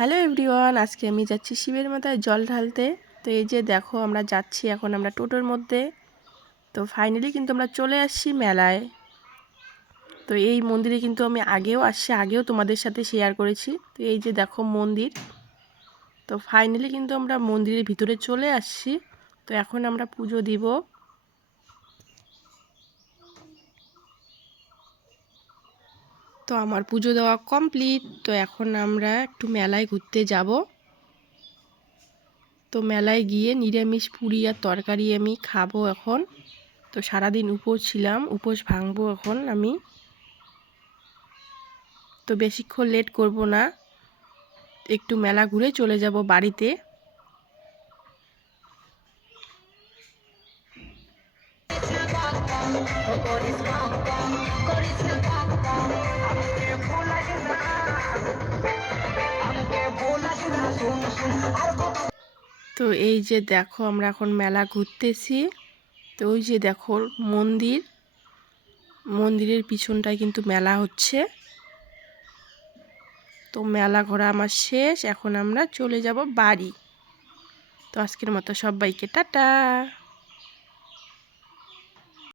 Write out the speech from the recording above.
Hello everyone, আজকে আমি যাচ্ছি শিবের মাথায় জল ঢালতে। তো এই যে দেখো আমরা যাচ্ছি, এখন আমরা টোটোর মধ্যে। তো ফাইনালি কিন্তু আমরা চলে আসছি মেলায়। তো এই মন্দিরে কিন্তু আমি আগেও আসছি, আগেও তোমাদের সাথে শেয়ার করেছি। তো এই যে দেখো মন্দির। তো ফাইনালি কিন্তু আমরা মন্দিরের ভিতরে চলে আসছি। তো এখন আমরা পুজো দিব। তো আমার পুজো দেওয়া কমপ্লিট। তো এখন আমরা একটু মেলায় ঘুরতে যাব। তো মেলায় গিয়ে নিরামিষ পুরি আর তরকারি আমি খাবো এখন। তো সারাদিন উপোস ছিলাম, উপোস ভাঙবো এখন আমি। তো বেশিক্ষণ লেট করব না, একটু মেলা ঘুরে চলে যাব বাড়িতে। তো এই যে দেখো আমরা এখন মেলা ঘুরতেছি। তো ওই যে দেখো মন্দির, মন্দিরের পিছনটায় কিন্তু মেলা হচ্ছে। তো মেলা ঘোরা আমার শেষ, এখন আমরা চলে যাব বাড়ি। তো আজকের মতো সবাইকে টাটা।